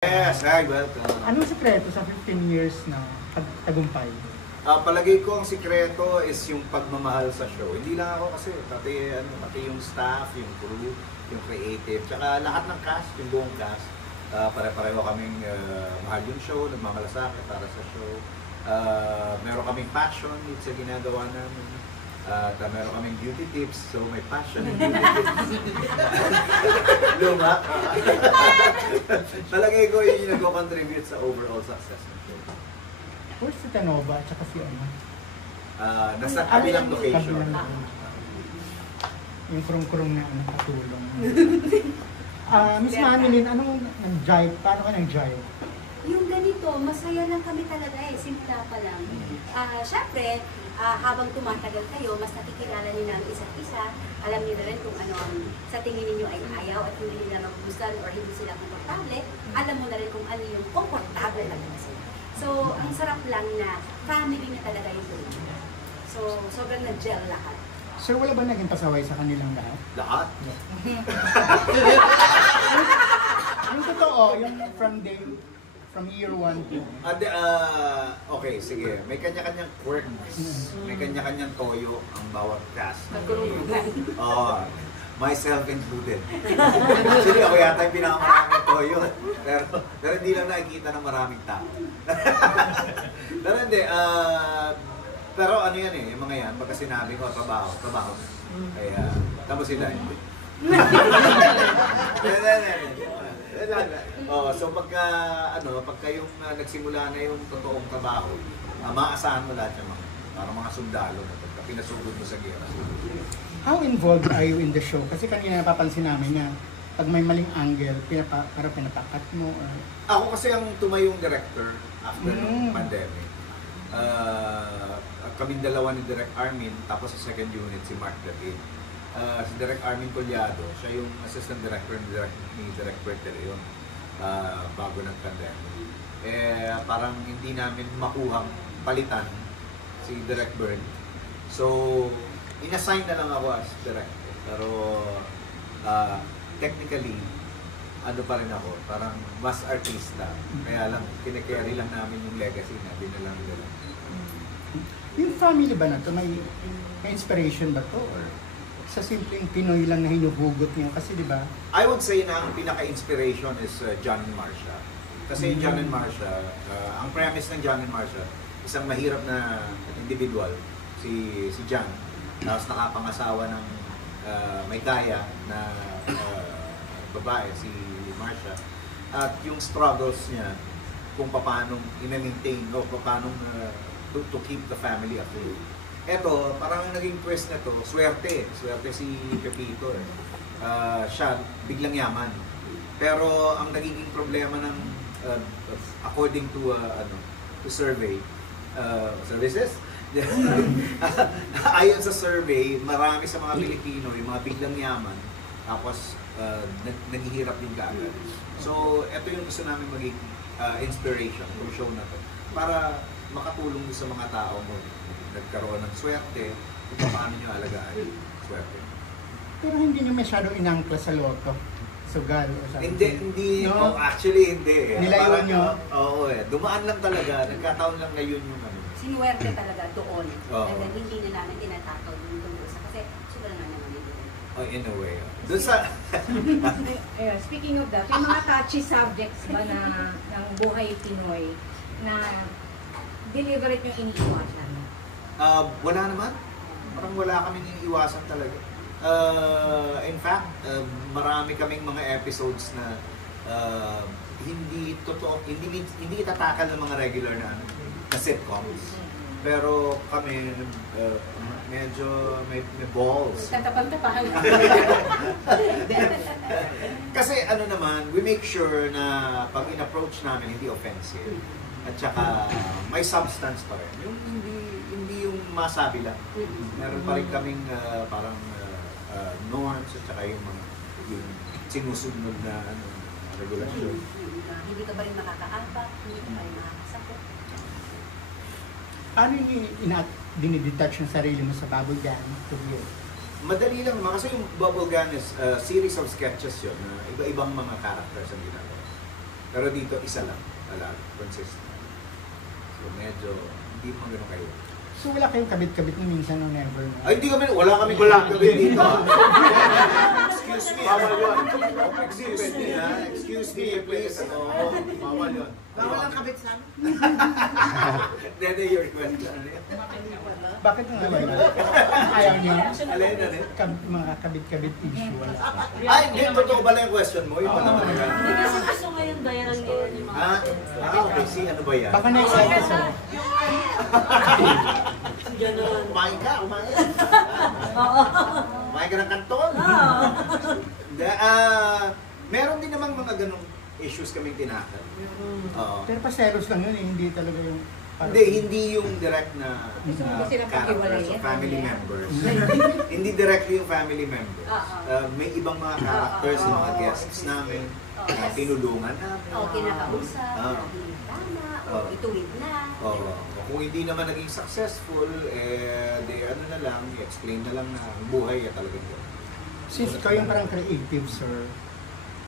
Yes, hi, welcome. Anong sekreto sa 15 years na tagumpay? Palagay ko ang sikreto is yung pagmamahal sa show. Hindi lang ako kasi, pati yung staff, yung crew, yung creative, tsaka lahat ng cast, yung buong cast. Pare-pareho kaming mahal yung show, nagmamalasakit para sa show. Meron kaming passion sa ginagawa namin. Meron kaming beauty tips, so may passion and beauty tips. Luma. Palagay ko yung nag-contribute sa overall success ng show. Where's si Tanova at saka si ano? Nasa kabilang location. Yung krong-krong na nakatulong. Miss Manilin, anong nag-jive? Paano ka nag-jive? Yung ganito, masaya lang kami talaga eh, simple pa lang. Siyempre, habang tumatagal kayo, mas nakikilala niyo ng isa't isa, alam niyo na rin kung ano ang sa tingin niyo ay ayaw at hindi nila magugustuhan or hindi sila komportable, alam mo na rin kung ano yung komportable talaga sila. So, ang sarap lang na family na talaga yung tuloy. So, sobrang nag-gel lahat. Sir, wala ba naging pasaway sa kanilang lahat? Lahat? Yung totoo, yung from year 1 to... Okay, sige. May kanya-kanyang quirks. May kanya-kanyang toyo ang bawat cast. Myself included. Actually, ako yata yung pinakamaraming toyo. Pero hindi lang nakikita ng maraming tao. Pero hindi, pero ano yan eh, yung mga yan, pagka sinabi ko, trabaho. Kaya, tapos sila, hindi. So pagka yung nagsimula na yung totoong trabaho, maasahan mo lahat yung parang mga sundalo na pagka pinasugod mo sa gera. How involved are you in the show? Kasi kanina napapansin namin na pag may maling angle, parang pinapakat mo. Or... Ako kasi ang tumayong director after ng pandemic. Kaming dalawa ni Direk Armin, tapos sa second unit si Mark David. Si Direk Armin Collado, siya yung assistant director ni Direk Bert De Leon bago ng-pandemic. Parang hindi namin makuhang palitan si Direk Bert. So, inassign na lang ako as director. Pero, technically, ano pa rin ako, parang mas artista. Kaya lang, kine-carry lang namin yung legacy na dinalang nila. Yung family ba na to, may inspiration ba to? Or sa simpleng Pinoy lang na hinuhugot niyo? Kasi di ba? I would say na ang pinaka-inspiration is John and Marcia. Kasi John and Marcia, ang premise ng John and Marcia, isang mahirap na individual, si John, tapos nakapangasawa ng may kaya na babae, si Marcia. At yung struggles niya, kung paano i-maintain o paano to keep the family afloat. Eto, parang naging twist na to, swerte si Pepito eh. Siya, biglang yaman. Pero ang nagiging problema ng, according to services, ayon sa survey, marami sa mga Pilipino, yung mga biglang yaman, tapos naghihirap din kaagad. So, ito yung gusto namin maging inspiration, yung show na to, para makatulong sa mga tao mo nagkaroon ng swerte, kung paano nyo alagaan yung swerte. Pero hindi nyo masyadong inangkla sa loto, sugal o something. Hindi, no? Actually hindi eh. Nilayon nyo? Oo dumaan lang talaga, nagkataon lang na yun yung ano. Sinuwerte talaga doon. And then hindi na namin tinatakaw yung tungkol sa kasi sobrang nga naman ito. Oh, in a way. Doon sa... Speaking of that, yung mga touchy subjects ba ng buhay Pinoy na deliberate yung iniiwasan? Wala naman. Parang wala kaming iniiwasan talaga. In fact, marami kaming mga episodes na hindi totoo, hindi itatakal ng mga regular na sitcoms. Pero kami medyo may balls. Tatapang-tapahan. Kasi ano naman, we make sure na pag in-approach namin hindi offensive. At saka may substance pa rin. Yung hindi yung masabi lang. Meron pa rin kaming parang norms at saka yung sinusunod na regulasyon. Hindi ka ba rin makakaampak, hindi ka ba rin makakasakot. Paano nyo dinidetach yung sarili mo sa bubble gun to you? Madali lang naman kasi yung Bubble Gun is a series of sketches yun na iba-ibang mga characters ang ginagawa. Pero dito, isa lang. Talaga, consistent. So medyo, hindi mo gano'n kayo. So wala kayong kabit-kabit na minsan o never na? Ay, hindi kami, wala kami dito. Excuse me. Bawal yun. Excuse me, ha? Excuse me, please. Bawal yun. Bawal ang kabit sa amin. Dede, your question. Bakit nga wala? Ayaw niyo? Alay na rin. Mga kabit-kabit issue. Wala. Ay, hindi, totoo pala yung question mo. Yung pala naman. Hindi kasi gusto ngayon bayaran nila yung mga... Ha? Okay, see, ano ba yan? Baka na-excite ka sa... Si General. Kumain ka, kumain. Oo. Kumain ka ng kanton. Hindi, meron din namang mga ganong issues kaming tinakal. Oo. Pero paseros lang yun eh, hindi talaga yung... Hindi yung direct na Gusto mo ba silang characters paghiwalayin? o family members. Hindi directly yung family members. May ibang mga characters, yung mga guests namin, na tinulungan namin. O kinakausap, Ah. hindi tama, o Oo. ituwid na. Oo. Kung hindi naman naging successful, di ano na lang, i-explain na lang na ang buhay ay talagang yun. Since ikaw yung parang creative, sir,